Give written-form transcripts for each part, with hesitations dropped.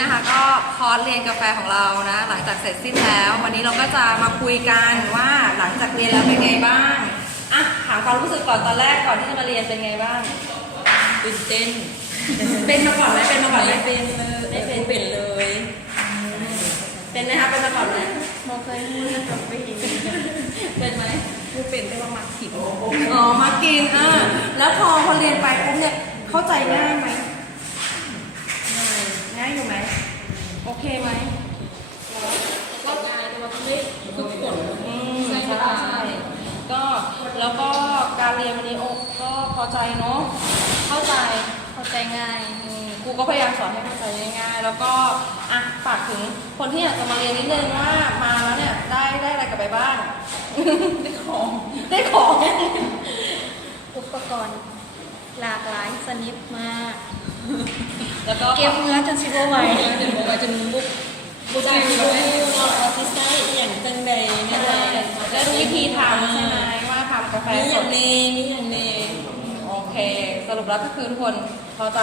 นะคะก็คอร์สเรียนกาแฟของเรานะหลังจากเสร็จสิ้นแล้ววันนี้เราก็จะมาคุยกันว่าหลังจากเรียนแล้วเป็นไงบ้างอ่ะถามความรู้สึกก่อนตอนแรกก่อนที่จะมาเรียนเป็นไงบ้างตื่นเต้นเป็นมาก่อนไหมเป็นมาก่อนไหม ไม่เป็นเลยไม่เป็นเลยเป็นไหมคะเป็นมาก่อนไหมโมเคยพูดกับไปอีกเป็นไหมกูเป็นได้ว่ามักผิดอ๋อมากินแล้วพอเรียนไปปุ๊บเนี่ยเข้าใจง่ายไหมง่ายอยู่ไหมโอเคไหมก็ง่ายแต่ว่าไม่ฝึกฝนใช่ก็แล้วก็การเรียนวันนี้ก็พอใจเนาะเข้าใจง่ายครูก็พยายามสอนให้เข้าใจง่ายๆแล้วก็อ่ะฝากถึงคนที่อยากจะมาเรียนนิดนึงว่ามาแล้วเนี่ยได้อะไรกลับไปบ้างได้ของอุปกรณ์หลากหลายชนิดมากแล้วก็เก็บเนื้อจนซิโบไว้จนบุกได้เราออฟฟิศได้อย่างจังใดนี่เลยได้รู้วิธีทำใช่ไหมว่าทำกาแฟนี่อย่างเนโอเคสรุปแล้วก็คือทุกคนพอใจ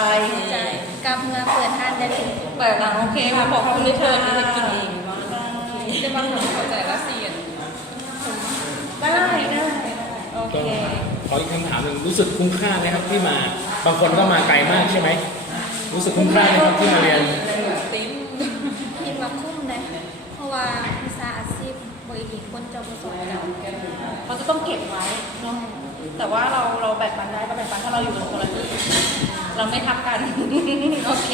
กับเมื่อเปิดห้างได้เลยเปิดโอเคมาบอกคุณด้วยเธอจะกินเองว่าจะมาทำเข้าใจละเสียนได้โอเคขออีกคำถามหนึ่งรู้สึกคุ้มค่าไหมครับที่มาบางคนก็มาไกลมากใช่ไหมรู้สึกคุ้มค่าไหมครับที่มาเรียนคิดว่าคุ้มเลยเพราะว่าวิชาอาชีพบริษัทคนจะประสบกันเขาจะต้องเก็บไว้เนาะแต่ว่าเราแบ่งปันได้ก็แบ่งปันถ้าเราอยู่กันคนละที่เราไม่ทับกันโอเค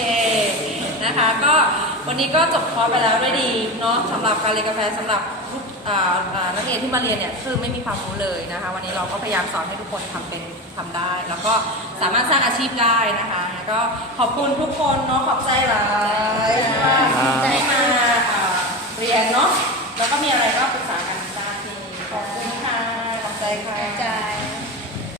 นะคะก็วันนี้ก็จบคอร์สไปแล้วด้วยดีเนาะสำหรับการเรียนกาแฟสำหรับนักเรียนที่มาเรียนเนี่ยคือไม่มีความรู้เลยนะคะวันนี้เราก็พยายามสอนให้ทุกคนทำได้แล้วก็สามารถสร้างอาชีพได้นะคะก็ขอบคุณทุกคนเนาะขอบใจหลายว่าได้มาเรียนเนาะแล้วก็มีอะไรก็ปรึกษากันได้ขอบคุณค่ะขอบใจค่ะ